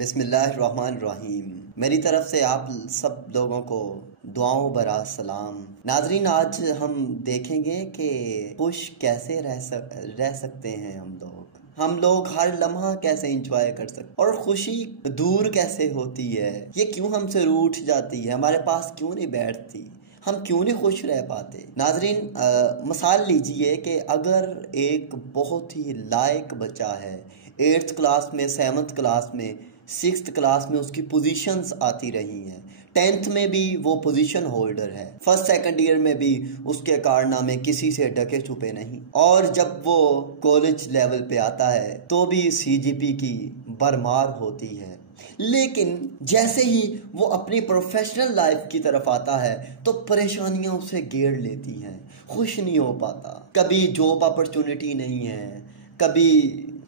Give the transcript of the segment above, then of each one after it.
बिस्मिल्लाहिर्रहमानिर्रहीम। मेरी तरफ से आप सब लोगों को दुआओं भरा सलाम। नाजरीन, आज हम देखेंगे कि खुश कैसे रह सकते हैं हम लोग हर लम्हा कैसे इंजॉय कर सकते और खुशी दूर कैसे होती है, ये क्यों हमसे रूठ जाती है, हमारे पास क्यों नहीं बैठती, हम क्यों नहीं खुश रह पाते। नाजरीन, मिसाल लीजिए कि अगर एक बहुत ही लायक बच्चा है, 8th क्लास में, 7th क्लास में, 6th क्लास में उसकी पोजीशंस आती रही हैं, 10th में भी वो पोजीशन होल्डर है, फर्स्ट सेकंड ईयर में भी उसके कारनामे किसी से ढके छुपे नहीं, और जब वो कॉलेज लेवल पे आता है तो भी CGP की भरमार होती है। लेकिन जैसे ही वो अपनी प्रोफेशनल लाइफ की तरफ आता है तो परेशानियां उसे घेर लेती हैं, खुश नहीं हो पाता। कभी जॉब अपॉर्चुनिटी नहीं है, कभी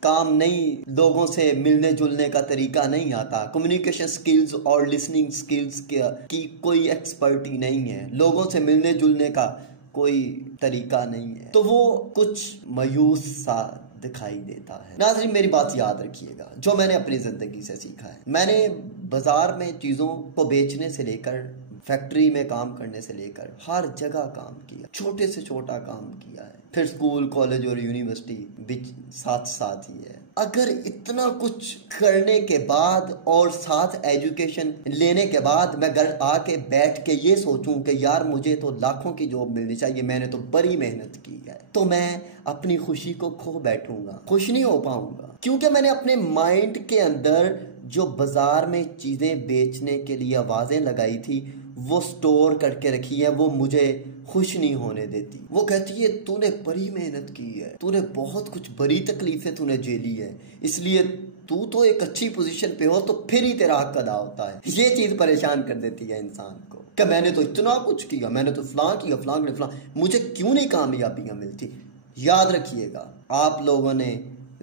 काम नहीं, लोगों से मिलने जुलने का तरीका नहीं आता, कम्युनिकेशन स्किल्स और लिसनिंग स्किल्स की कोई एक्सपर्टी नहीं है, लोगों से मिलने जुलने का कोई तरीका नहीं है, तो वो कुछ मायूस सा दिखाई देता है। नाज़रीन, मेरी बात याद रखिएगा, जो मैंने अपनी ज़िंदगी से सीखा है। मैंने बाजार में चीज़ों को बेचने से लेकर, फैक्ट्री में काम करने से लेकर हर जगह काम किया, छोटे से छोटा काम किया है, फिर स्कूल, कॉलेज और यूनिवर्सिटी भी साथ साथ ही है। अगर इतना कुछ करने के बाद और साथ एजुकेशन लेने के बाद मैं घर आके बैठ के ये सोचूं कि यार मुझे तो लाखों की जॉब मिलनी चाहिए, मैंने तो बड़ी मेहनत की है, तो मैं अपनी खुशी को खो बैठूंगा, खुश नहीं हो पाऊंगा, क्योंकि मैंने अपने माइंड के अंदर जो बाजार में चीजें बेचने के लिए आवाजें लगाई थी वो स्टोर करके रखी है, वो मुझे खुश नहीं होने देती। वो कहती है तूने बड़ी मेहनत की है, तूने बहुत कुछ बड़ी तकलीफें तूने झेली है, इसलिए तू तो एक अच्छी पोजीशन पे हो, तो फिर ही तेरा हक अदा होता है। ये चीज परेशान कर देती है इंसान को कि मैंने तो इतना कुछ किया, मैंने तो फलां किया, फलां, मुझे क्यों नहीं कामयाबियां मिलती। याद रखिएगा, आप लोगों ने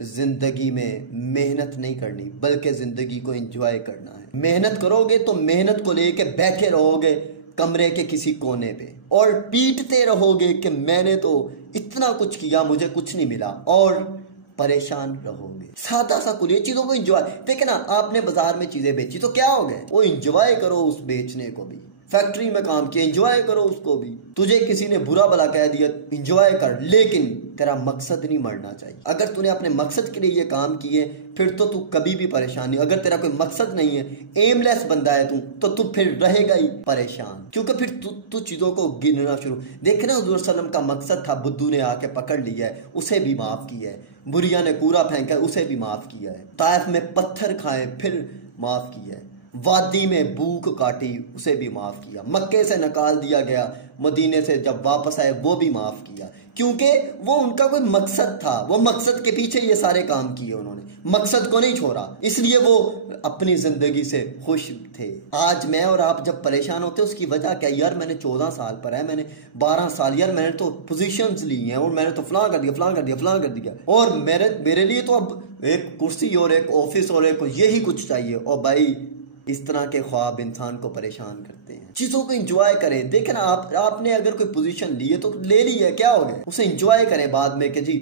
जिंदगी में मेहनत नहीं करनी, बल्कि जिंदगी को एंजॉय करना है। मेहनत करोगे तो मेहनत को लेके बैठे रहोगे कमरे के किसी कोने पे और पीटते रहोगे कि मैंने तो इतना कुछ किया, मुझे कुछ नहीं मिला, और परेशान रहोगे। सादा सा कुछ चीजों को एंजॉय, देखिए ना, आपने बाजार में चीजें बेची तो क्या हो गए, वो एंजॉय करो उस बेचने को भी। फैक्ट्री में काम किया, एंजॉय करो उसको भी। तुझे किसी ने बुरा भला कह दिया, एंजॉय कर, लेकिन तेरा मकसद नहीं मरना चाहिए। अगर तूने अपने मकसद के लिए ये काम किए फिर तो तू कभी भी परेशान नहीं। अगर तेरा कोई मकसद नहीं है, एमलेस बंदा है तू, तो तू फिर रहेगा ही परेशान, क्योंकि फिर तू चीजों को गिनना शुरू। देखना, हुजूर सल्लम का मकसद था, बुद्धू ने आके पकड़ लिया है, उसे भी माफ किया है, बुरिया ने कूड़ा फेंका है, उसे भी माफ किया है, ताइफ में पत्थर खाए फिर माफ किया है, वादी में भूख काटी उसे भी माफ किया, मक्के से निकाल दिया गया, मदीने से जब वापस आए वो भी माफ किया, क्योंकि वो उनका कोई मकसद था, वो मकसद के पीछे ये सारे काम किए उन्होंने, मकसद को नहीं छोड़ा, इसलिए वो अपनी जिंदगी से खुश थे। आज मैं और आप जब परेशान होते उसकी वजह क्या, यार मैंने 14 साल पर है, मैंने 12 साल, यार मैंने तो पोजीशंस ली हैं और मैंने तो फलां कर दिया, फलां कर दिया, फलां कर दिया, और मेरे लिए तो अब एक कुर्सी और एक ऑफिस और एक यही कुछ चाहिए। और भाई, इस तरह के ख्वाब इंसान को परेशान करते हैं। चीजों को एंजॉय करें। देखें ना, आपने अगर कोई पोजीशन ली है तो ले ली है, क्या हो गया, उसे एंजॉय करें बाद में कि जी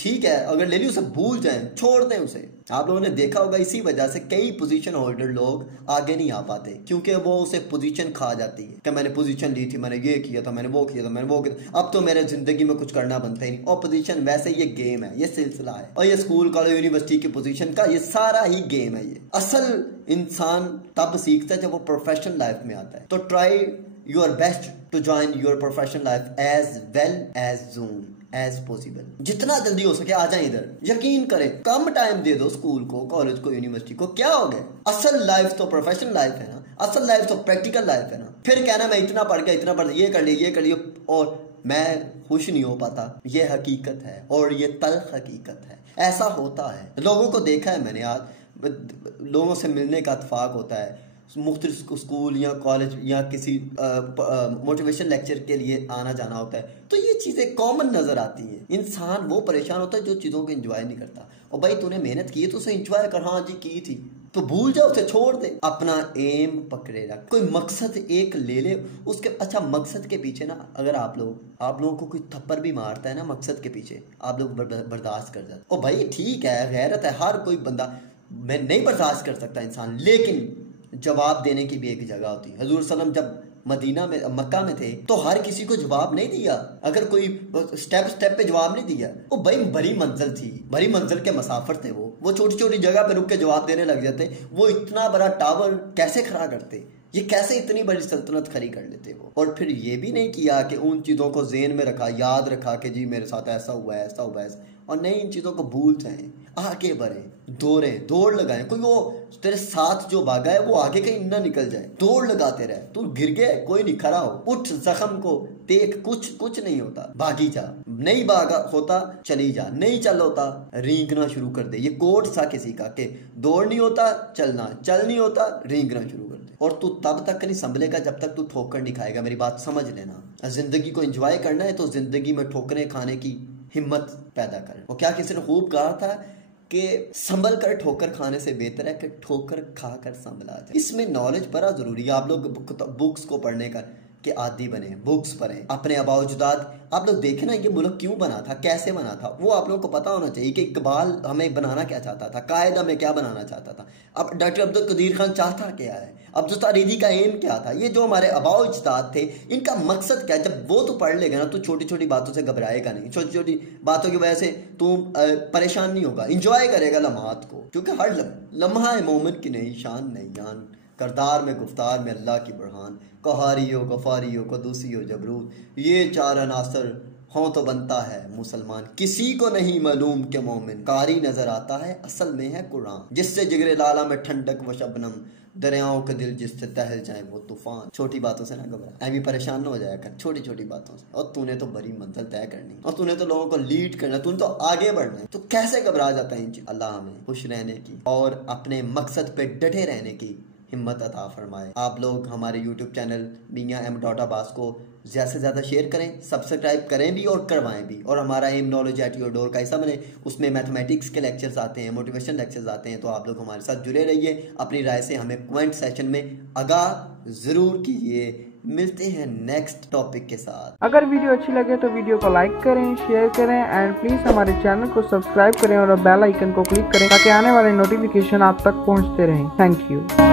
ठीक है, अगर ले ली उसे भूल जाएं, छोड़ दें उसे। आप लोगों ने देखा होगा, इसी वजह से कई पोजीशन होल्डर लोग आगे नहीं आ पाते, क्योंकि वो उसे पोजीशन खा जाती है कि मैंने पोजीशन ली थी, मैंने ये किया था, मैंने वो किया था, मैंने वो किया, अब तो मेरे जिंदगी में कुछ करना बनता ही नहीं। और पोजीशन वैसे ये गेम है, ये सिलसिला है, और ये स्कूल, कॉलेज, यूनिवर्सिटी की पोजीशन का ये सारा ही गेम है। ये असल इंसान तब सीखता है जब वो प्रोफेशनल लाइफ में आता है। तो try your best to join your professional life as well as soon as possible. जितना जल्दी हो सके आ जाए इधर। यकीन करें, कम टाइम दे दो स्कूल को, कॉलेज को, यूनिवर्सिटी को, क्या हो गया। असल लाइफ तो प्रोफेशनल लाइफ है ना, असल लाइफ तो प्रैक्टिकल लाइफ है ना। फिर कहना मैं इतना पढ़ गया, इतना पढ़, ये कर लिया, ये कर लिया, और मैं खुश नहीं हो पाता, ये हकीकत है, और ये तल्ख हकीकत है। ऐसा होता है, लोगों को देखा है मैंने। आज लोगों से मिलने का इत्तेफाक होता है, मुख्तलिफ स्कूल या कॉलेज या किसी मोटिवेशन लेक्चर के लिए आना जाना होता है, तो ये चीज़ें कॉमन नज़र आती हैं। इंसान वो परेशान होता है जो चीज़ों को एंजॉय नहीं करता। और भाई, तूने मेहनत की है तो उसे एंजॉय कर, हाँ जी की थी, तो भूल जाओ, उसे छोड़ दे, अपना एम पकड़े रख, कोई मकसद एक ले ले उसके। अच्छा, मकसद के पीछे ना, अगर आप लोगों को कोई थप्पड़ भी मारता है ना, मकसद के पीछे आप लोग बर्दाश्त कर जाते। ओ भाई ठीक है, गैरत है, हर कोई बंदा मैं नहीं बर्दाश्त कर सकता इंसान, लेकिन जवाब देने की भी एक जगह होती है। हजूर सल्लम जब मदीना में मक्का में थे तो हर किसी को जवाब नहीं दिया, अगर कोई स्टेप पे जवाब नहीं दिया। वो भाई बड़ी मंजिल थी, बड़ी मंजिल के मुसाफिर थे, वो छोटी छोटी जगह पे रुक के जवाब देने लग जाते। वो इतना बड़ा टावर कैसे खड़ा करते, ये कैसे इतनी बड़ी सल्तनत खड़ी कर लेते वो। और फिर ये भी नहीं किया कि उन चीज़ों को ज़हन में रखा, याद रखा कि जी मेरे साथ ऐसा हुआ है, ऐसा हुआ है, और नहीं इन चीज़ों को भूल जाएं, आगे बढ़े, दौड़ लगाएं। कोई वो तेरे साथ जो भागा है वो आगे कहीं ना निकल जाए, दौड़ लगाते रहे। तू गिर गया कोई नहीं, खड़ा हो, उठ, जख्म को देख, कुछ नहीं होता, भागी जा। नहीं भागा होता चली जा, नहीं चल होता रेंगना शुरू कर दे। ये कोट था किसी का कि दौड़ नहीं होता चलना, चल नहीं होता रेंगना शुरू कर दे। और तू तब तक नहीं संभलेगा जब तक तू ठोकर नहीं खाएगा। मेरी बात समझ लेना, जिंदगी को एंजॉय करना है तो जिंदगी में ठोकरें खाने की हिम्मत पैदा कर। और क्या किसी ने खूब कहा था कि संभल कर ठोकर खाने से बेहतर है कि ठोकर खाकर संभला जाए। इसमें नॉलेज बड़ा जरूरी है। आप लोग बुक्स को पढ़ने का के आदि बने, बुक्स पढ़ें, अपने आबाओ अजदाद आप लोग देखें ना, ये मुल्क क्यों बना था, कैसे बना था, वो आप लोगों को पता होना चाहिए कि इकबाल हमें बनाना क्या चाहता था, कायद हमें क्या बनाना चाहता था, अब डॉक्टर अब्दुल कदीर खान चाहता क्या है, अब्दुल तारीदी का एम क्या था, ये जो हमारे आबाओ अजदाद थे इनका मकसद क्या है। जब वो तो पढ़ लेगा ना तो छोटी छोटी बातों से घबराएगा नहीं, छोटी छोटी बातों की वजह से तू परेशान नहीं होगा, इंजॉय करेगा लम्हात को, क्योंकि हर लम्हा है मोमिन की नई शान नई जान, करदार में गुफ्तार में अल्लाह की बुरहान, कहारी हो गफारी हो कदूसी हो जबरूत, ये चार अनासर हों तो बनता है मुसलमान। किसी को नहीं मालूम के मोमिन कारी नजर आता है असल में है कुरान, जिससे जिगरे लाला में ठंडक व शबनम, दरियाओं के दिल जिससे टहल जाए वो तूफान। छोटी बातों से ना घबरा, ऐ भी परेशान ना हो जाया कर छोटी छोटी बातों से। और तूने तो बड़ी मंजिल तय करनी, और तूने तो लोगों को लीड करना, तूने तो आगे बढ़ना है, तो कैसे घबरा जाता है इन चीज़। अल्लाह हमें खुश रहने की और अपने मकसद पे डटे रहने की हिम्मत अता फरमाए। आप लोग हमारे YouTube चैनल मियां एम डॉट अब्बास को ज़्यादा से ज़्यादा शेयर करें, सब्सक्राइब करें भी और करवाएं भी। और हमारा M knowledge at your door का हिस्सा बने, उसमें मैथमेटिक्स के लेक्चर्स आते हैं, मोटिवेशन लेक्चर्स आते हैं। तो आप लोग हमारे साथ जुड़े रहिए, अपनी राय से हमें कमेंट सेक्शन में आगाह ज़रूर कीजिए। मिलते हैं नेक्स्ट टॉपिक के साथ। अगर वीडियो अच्छी लगे तो वीडियो को लाइक करें, शेयर करें एंड प्लीज़ हमारे चैनल को सब्सक्राइब करें और बेल आइकन को क्लिक करें ताकि आने वाले नोटिफिकेशन आप तक पहुंचते रहें। Thank you.